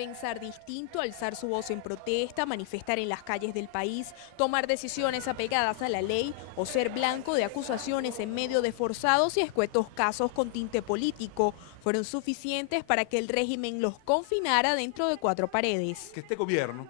Pensar distinto, alzar su voz en protesta, manifestar en las calles del país, tomar decisiones apegadas a la ley o ser blanco de acusaciones en medio de forzados y escuetos casos con tinte político fueron suficientes para que el régimen los confinara dentro de 4 paredes. Que este gobierno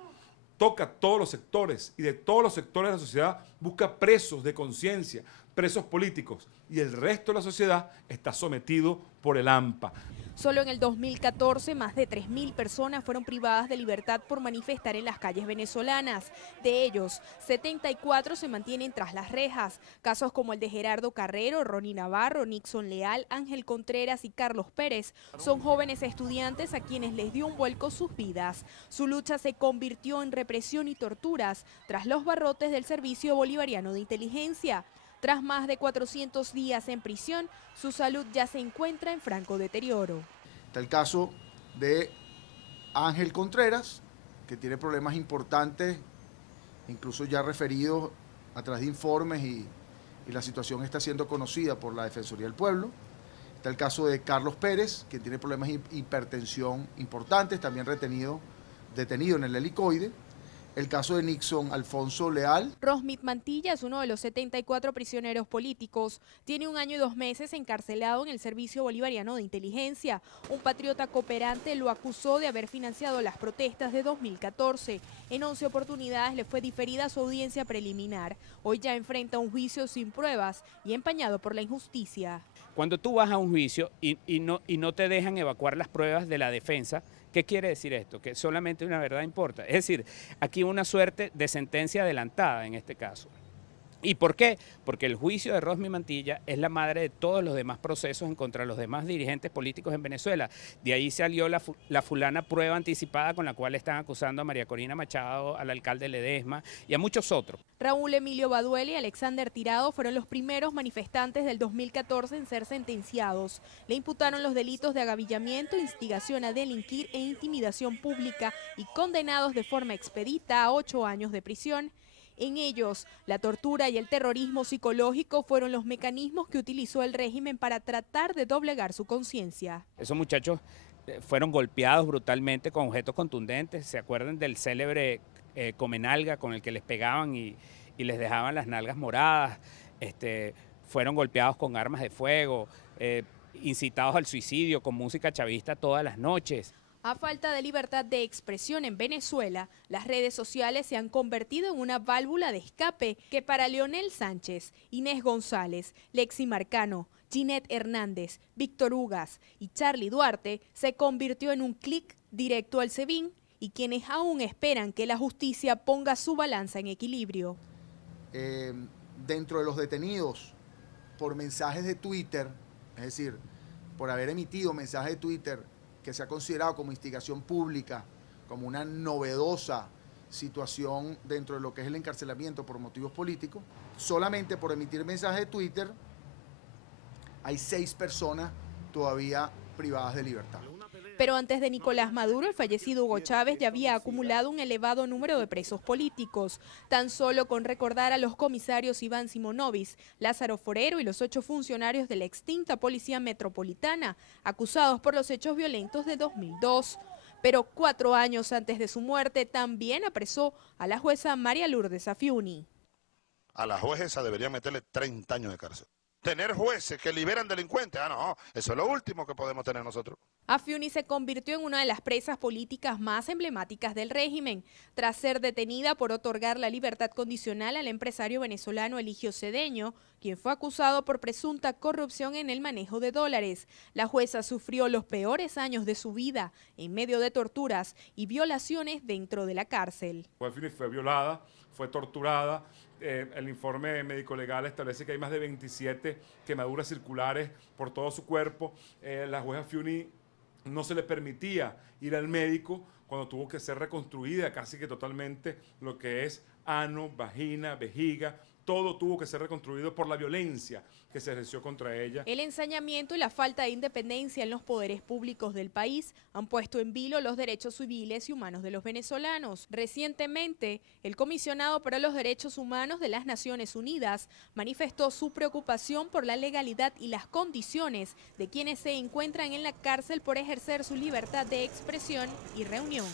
toca a todos los sectores y de todos los sectores de la sociedad busca presos de conciencia, presos políticos, y el resto de la sociedad está sometido por el AMPA. Solo en el 2014, más de 3.000 personas fueron privadas de libertad por manifestar en las calles venezolanas. De ellos, 74 se mantienen tras las rejas. Casos como el de Gerardo Carrero, Ronnie Navarro, Nixon Leal, Ángel Contreras y Carlos Pérez son jóvenes estudiantes a quienes les dio un vuelco sus vidas. Su lucha se convirtió en represión y torturas tras los barrotes del Servicio Bolivariano de Inteligencia. Tras más de 400 días en prisión, su salud ya se encuentra en franco deterioro. Está el caso de Ángel Contreras, que tiene problemas importantes, incluso ya referidos a través de informes y la situación está siendo conocida por la Defensoría del Pueblo. Está el caso de Carlos Pérez, que tiene problemas de hipertensión importantes, también detenido en el helicoide. El caso de Nixon Alfonso Leal. Rosmit Mantilla es uno de los 74 prisioneros políticos. Tiene 1 año y 2 meses encarcelado en el Servicio Bolivariano de Inteligencia. Un patriota cooperante lo acusó de haber financiado las protestas de 2014. En 11 oportunidades le fue diferida su audiencia preliminar. Hoy ya enfrenta un juicio sin pruebas y empañado por la injusticia. Cuando tú vas a un juicio y no te dejan evacuar las pruebas de la defensa, ¿qué quiere decir esto? Que solamente una verdad importa. Es decir, aquí una suerte de sentencia adelantada en este caso. ¿Y por qué? Porque el juicio de Rosmit Mantilla es la madre de todos los demás procesos en contra de los demás dirigentes políticos en Venezuela. De ahí salió la fulana prueba anticipada con la cual están acusando a María Corina Machado, al alcalde Ledesma y a muchos otros. Raúl Emilio Baduel y Alexander Tirado fueron los primeros manifestantes del 2014 en ser sentenciados. Le imputaron los delitos de agavillamiento, instigación a delinquir e intimidación pública y condenados de forma expedita a 8 años de prisión. En ellos, la tortura y el terrorismo psicológico fueron los mecanismos que utilizó el régimen para tratar de doblegar su conciencia. Esos muchachos fueron golpeados brutalmente con objetos contundentes. ¿Se acuerdan del célebre comenalga con el que les pegaban y les dejaban las nalgas moradas? Fueron golpeados con armas de fuego, incitados al suicidio con música chavista todas las noches. A falta de libertad de expresión en Venezuela, las redes sociales se han convertido en una válvula de escape que para Leonel Sánchez, Inés González, Lexi Marcano, Ginette Hernández, Víctor Ugas y Charlie Duarte se convirtió en un clic directo al SEBIN y quienes aún esperan que la justicia ponga su balanza en equilibrio. Dentro de los detenidos por mensajes de Twitter, es decir, por haber emitido mensajes de Twitter que se ha considerado como instigación pública, como una novedosa situación dentro de lo que es el encarcelamiento por motivos políticos, solamente por emitir mensajes de Twitter hay 6 personas todavía privadas de libertad. Pero antes de Nicolás Maduro, el fallecido Hugo Chávez ya había acumulado un elevado número de presos políticos. Tan solo con recordar a los comisarios Iván Simonovic, Lázaro Forero y los 8 funcionarios de la extinta Policía Metropolitana, acusados por los hechos violentos de 2002. Pero 4 años antes de su muerte también apresó a la jueza María Lourdes Afiuni. A la jueza debería meterle 30 años de cárcel. Tener jueces que liberan delincuentes, no, eso es lo último que podemos tener nosotros. Afiuni se convirtió en una de las presas políticas más emblemáticas del régimen, tras ser detenida por otorgar la libertad condicional al empresario venezolano Eligio Cedeño, quien fue acusado por presunta corrupción en el manejo de dólares. La jueza sufrió los peores años de su vida, en medio de torturas y violaciones dentro de la cárcel. Afiuni fue violada, fue torturada. El informe médico-legal establece que hay más de 27 quemaduras circulares por todo su cuerpo. La jueza Afiuni no se le permitía ir al médico cuando tuvo que ser reconstruida casi que totalmente lo que es ano, vagina, vejiga, todo tuvo que ser reconstruido por la violencia que se ejerció contra ella. El ensañamiento y la falta de independencia en los poderes públicos del país han puesto en vilo los derechos civiles y humanos de los venezolanos. Recientemente, el comisionado para los derechos humanos de las Naciones Unidas manifestó su preocupación por la legalidad y las condiciones de quienes se encuentran en la cárcel por ejercer su libertad de expresión y reunión.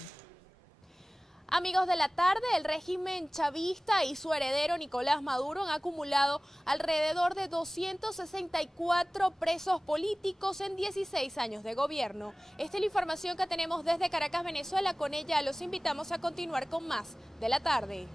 Amigos de la tarde, el régimen chavista y su heredero Nicolás Maduro han acumulado alrededor de 264 presos políticos en 16 años de gobierno. Esta es la información que tenemos desde Caracas, Venezuela. Con ella los invitamos a continuar con más de la tarde.